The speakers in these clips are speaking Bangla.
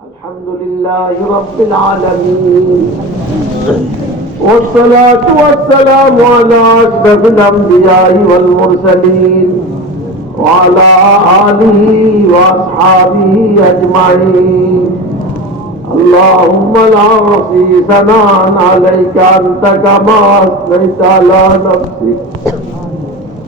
الحمد لله رب العالمين. والصلاة والسلام على أشرف الأنبياء والمرسلين وعلى آله وأصحابه أجمعين. اللهم لا نحصي ثناء عليك أنت كما أثنيت على نفسك.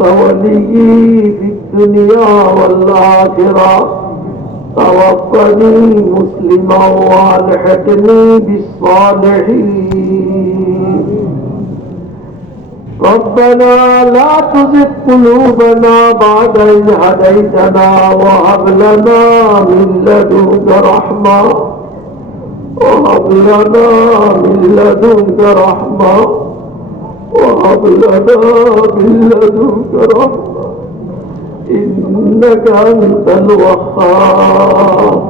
وليي في الدنيا والآخرة. توفني مسلما والحقني بالصالحين. ربنا لا تزغ قلوبنا بعد إذ هديتنا وهب لنا من لدنك رحمة. وهب لنا من لدنك رحمة. وهب لنا من لدنك رحمة. إنك أنت الوهاب.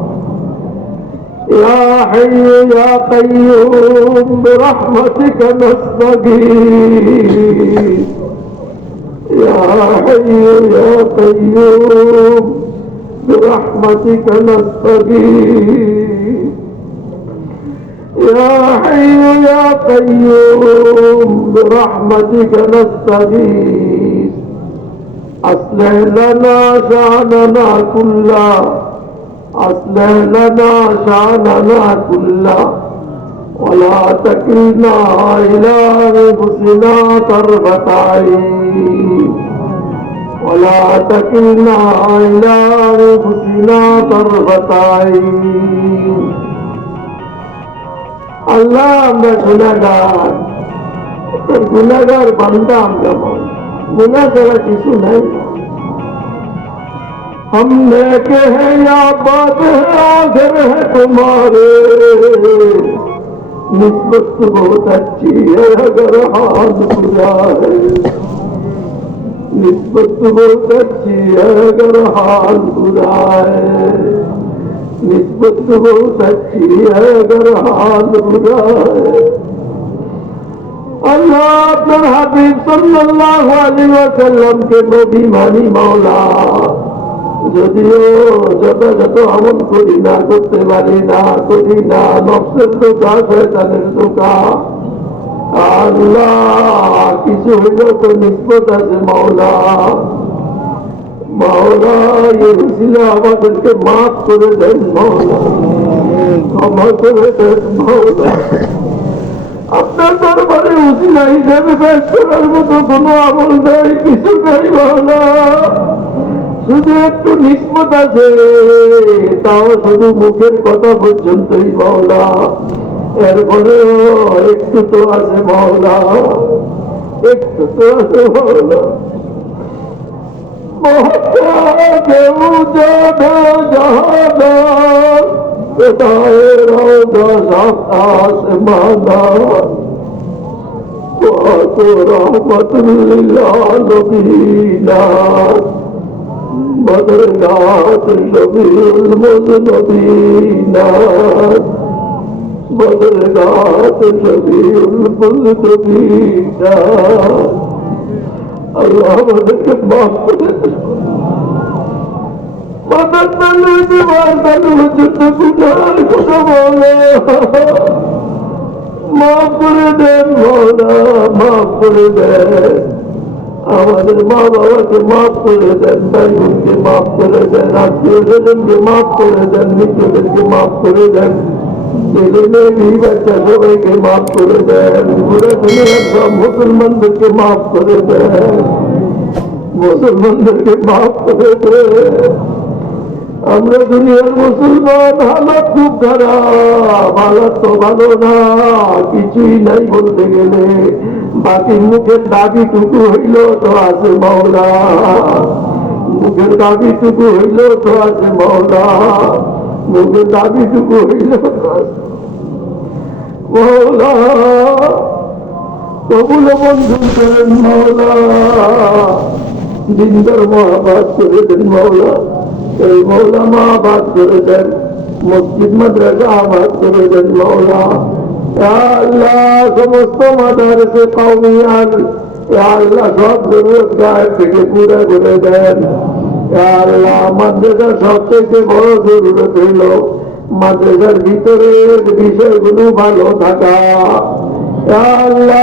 يا حي يا قيوم برحمتك نستغيث. يا حي يا قيوم برحمتك نستغيث. يا حي يا قيوم برحمتك نستغيث. أصلح لنا شأننا كله أصلح لنا شأننا كله. ولا تكلنا إلى أنفسنا طرفة عين. ولا تكلنا إلى أنفسنا طرفة عين. আল্লাহ আমরা গুণাগার তোর গুণাগার বান্দা আমরা গুণা ছাড়া কিছু নাই हम लेके हैं या बात है आखिर है तुम्हारे निस्बत बहुत अच्छी है अगर हाथ बुरा है निस्बत बहुत अच्छी है अगर हाल बुरा है निस्बत बहुत अच्छी है अगर हाल बुरा है अल्लाह আপনার হাবিব সাল্লাল্লাহু আলাইহি ওয়াসাল্লামকে নবী মানি মাওলা যদিও যথাযথ আমল করি না করতে পারি না করি না নফসের দোকা শয়তানের দোকা আল্লাহ কিছু হইলেও তো নিষ্পত আছে মাওলা আমাদেরকে মাফ করে দেন আপনার দরবারে উচিলা হিসেবে ব্যস্ত করার মতো কোনো আমল নাই, কিছু নাই মাওলা শুধু একটু নিষ্পত আছে, তাও শুধু মুখের কথা পর্যন্তই মাওলা এরপরেও একটু তো আছে মাওলা একটু তো আছে মাওলা बदनाथ नबील बदिलबी नद्राथ नबील बलीना बाब মুজনবীনা বদরগাত শবীর মুজনবীনা আল্লাহ আমাদেরকে মাফ করে মাদার তালু জীবন তালু যুদ্ধ গুণার কথা বলে মাফ করে দেন মৌলা মাফ করে দেন আমাদের মা বাবাকে মাফ করে দেন ভাই বোনকে মাফ করে দেন আত্মীয় স্বজনকে মাফ করে দেন মৃত্যুদেরকে মাফ করে দেন আমরা দুনিয়ার মুসলমান, হালত খুব খারাপ, হালত তো ভালো না, কিছুই নাই বলতে গেলে। বাকি মুখের দাবিটুকু হইল তো আছে মৌলা মুখের দাবিটুকু হইল তো আছে মৌলা মুখে দাবিটুকু হইল না। মৌলা কবুল মঞ্জুর করেন মৌলা দিনদার মহাবাদ করে দেন মৌলা এই মৌলা মহাবাদ করে দেন মসজিদ মাদ্রাসা আবাদ করে দেন মৌলা সমস্ত মাদারসে কৌমিয়ান সব জরুরত থেকে পুরা করে দেন। আল্লাহ মাদ্রাসার সবথেকে বড় জরুরত হইল মাদ্রাসার ভিতরে বিষয়গুলো ভালো থাকা। আল্লাহ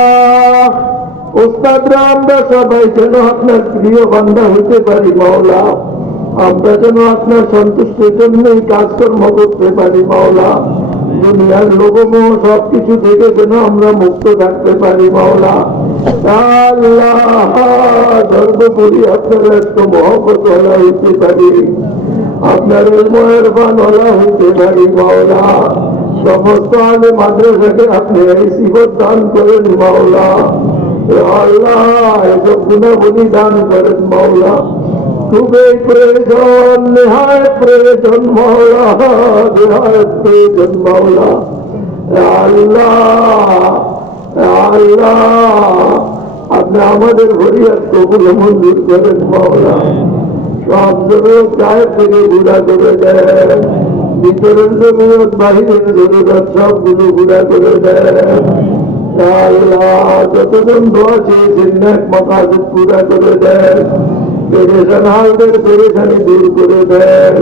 আমরা সবাই যেন আপনার প্রিয় বান্ধা হইতে পারি মাওলা আমরা যেন আপনার সন্তুষ্টির জন্যই কাজকর্ম করতে পারি, মাওলা। দুনিয়ার লোকমোহ সবকিছু থেকে যেন আমরা মুক্ত থাকতে পারি, মাওলা। সর্বোপরি আপনার একটু মহব্বত হলা হইতে পারি। আপনার এলময়ের বান হলা হইতে পারি, মাওলা। সমস্ত আলে মাদ্রাসাকে আপনি এই সিবত দান করেন, মাওলা। আল্লাহ, এসব গুণাবলী দান করেন, মাওলা। খুবই প্রয়োজন, নেহায় প্রয়োজন মাওলা নেহায় প্রয়োজন মাওলা আল্লাহ আল্লাহ, আপনি আমাদের ভরিয়াত কবুল মঞ্জুর করেন মাওলা সব জরুরত গায়ের থেকে গুড়া করে দেন ভিতরের জরুরত বাহিরের জরুরত সবগুলো গুড়া করে দেন আল্লাহ, যতজন দোয়া চেয়েছেন নেক মকাসিদ পুরা করে দেন পেরেশান হালদের পেরেশানি দূর করে দেন।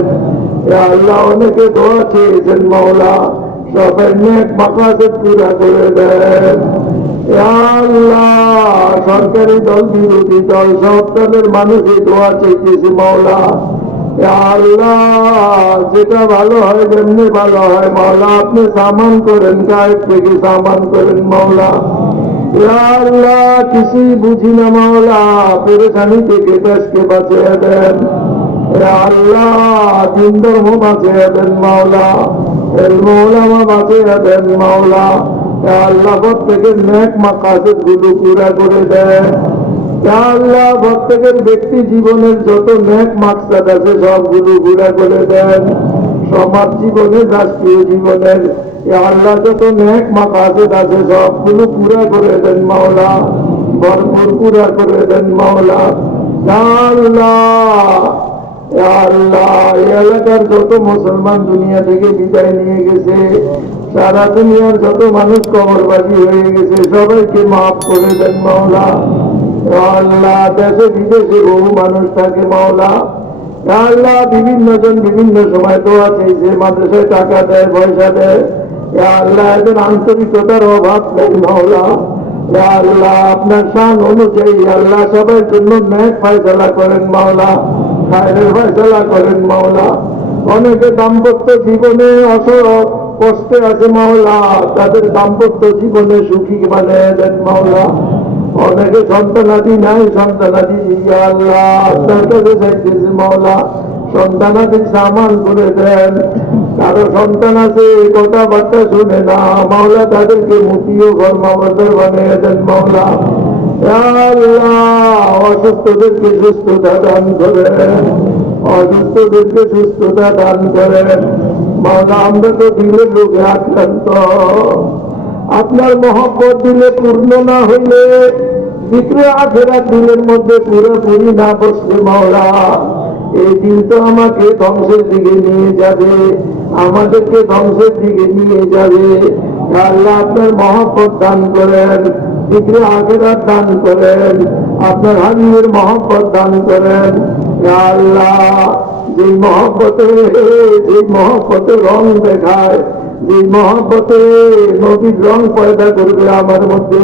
আল্লাহ অনেকে দোয়া চেয়েছেন, মাওলা সবাই নেক মকাসিদ পুরা করে দেন। সরকারি দল, বিরোধী দল, সব মানুষই দোয়া চেয়েছে, মাওলা। আল্লাহ, যেটা ভালো হয় যেমনি ভালো হয়, মাওলা, আপনি সামান করেন, গায়েব থেকে সামান করেন, মাওলা। আল্লাহ কিছুই বুঝি না মাওলা থেকে বাঁচিয়ে দেন। আল্লাহ দিন ধর্ম বাঁচিয়ে দেন মাওলা। মৌলামা বাঁচিয়ে দেন মাওলা। আল্লাহ প্রত্যেকের নেকগুলো পুরা করে দেন। আল্লাহ প্রত্যেকের ব্যক্তি জীবনের যত নেক মাকসাদ আছে সবগুলো পুরা করে দেন। সমাজ জীবনের, রাষ্ট্রীয় জীবনের। আল্লাহ যত নেক মাকাসেদ আছে, সবগুলো পুরা করে দেন মাওলা, ভরপুর পুরা করে দেন মাওলা। এলাকার যত মুসলমান দুনিয়া থেকে বিদায় নিয়ে গেছে, সারা দুনিয়ার যত মানুষ কবরবাজি হয়ে গেছে, সবাইকে মাফ করে দেন মাওলা। আল্লাহ, দেশে বিদেশে বহু মানুষ থাকে মাওলা। আল্লাহ, বিভিন্ন জন বিভিন্ন সময় দোয়া চাইছে, মাদ্রাসায় টাকা দেয়, পয়সা দেয়। আন্তরিকতার অভাব নেই আল্লাহ, আপনার অনুযায়ী আল্লাহ সবার জন্য ন্যায় ফয়সলা করেন, মাওলা। খায়রের ফয়সলা করেন, মাওলা। অনেকে দাম্পত্য জীবনে অসরব কষ্টে আছে, মাওলা। তাদের দাম্পত্য জীবনে সুখী বানিয়ে দেন, মাওলা। অনেকে সন্তানাদি নাই, সন্তানাদি আল্লাহ। আপনার কাছে চাইতেছে, মাওলা। সন্তানাদি সামান করে দেন। কারও সন্তান আছে কথাবার্তা শুনে না। মাওলা তাদেরকে মুটিও ঘর মামাদের বানিয়ে দেন মাওলা। অসুস্থদেরকে সুস্থতা দান করেন। অসুস্থদেরকে সুস্থতা দান করেন। মাওলা, আমরা তো দিলের লোকে আক্রান্ত। আপনার মহব্বত দিলে পূর্ণ না হইলে ভিতরে আখেরা দিলের মধ্যে পুরোপুরি না বসলে মাওলা। এই দিন তো আমাকে ধ্বংসের দিকে নিয়ে যাবে। আমাদেরকে ধ্বংসের দিকে নিয়ে যাবে। আল্লাহ, আপনার মহব্বত দান করেন ভিতরে আখেরা দান করেন, আপনার হাবিবের মহব্বত দান করেন। আল্লাহ যে মহব্বতে যে মহব্বতে রং দেখায় যে মহব্বতে নবীর রং পয়দা করবে আমার মধ্যে,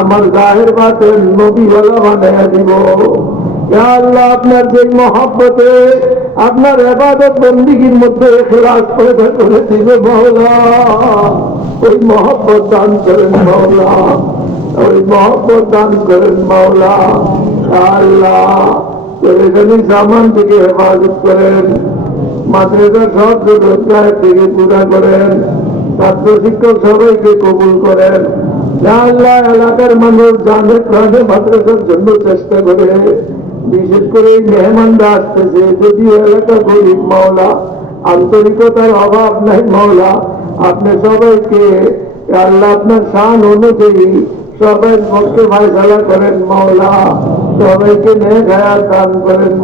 আমার গায়ের বাতে নবীওয়ালা বানায় দিব। আল্লাহ, আপনার যে মহব্বতে, আপনার এবাদত বন্দিগির মধ্যে খেলাস পয়দা করে দিবে মহলা ওই মহব্বত দান করেন মহলা ওই মহব্বত দান করেন ইয়া আল্লাহ সামান থেকে হেফাজত করেন। মাদ্রাসার সব রোজগার থেকে করেন। ছাত্র শিক্ষক সবাইকে কবুল করেন। এলাকার মানুষ মাদ্রাসার জন্য চেষ্টা করে। বিশেষ করে মেহমানরা আসতেছে। যদিও এলাকা গরিব মাওলা, আন্তরিকতার অভাব নাই মৌলা আপনি সবাইকে, আল্লাহ আপনার শান অনুযায়ী সবাই পক্ষে ফায়সালা করেন মৌলা সবাইকে হায়াত দান করেন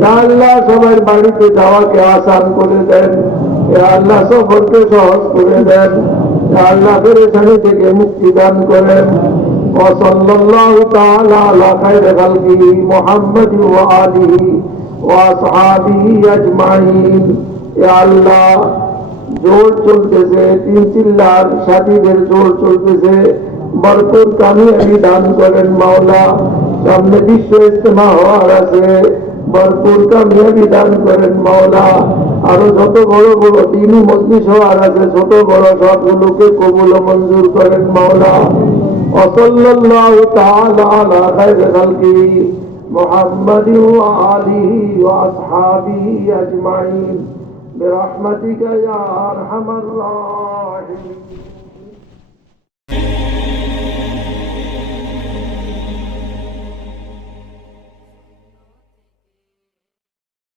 ইয়া আল্লাহ সবাই বাড়িতে যাওয়াকে আসান করে দেন। আল্লাহ, সফরকে সহজ করে দেন। আল্লাহ, পেরেশানি থেকে মুক্তি দান করেন। وصلى الله تعالى على خير خلقه محمد وآله وأصحابه أجمعين يا الله জোর চলতেছে তিন চিল্লার সাথীদের জোর চলতেছে বরকর কামিয়াবি দান করেন মাওলা সামনে বিশ্ব ইস্তেমা হওয়ার আছে ভরপুর কামিয়াবি দান করেন মাওলা আরো যত বড় বড় দিন মজলিস হওয়ার আছে ছোট বড় সবগুলোকে কবুল ও মঞ্জুর করেন মাওলা وصلى الله تعالى على خير خلقه محمد وآله وأصحابه أجمعين. برحمتك يا أرحم الراحمين.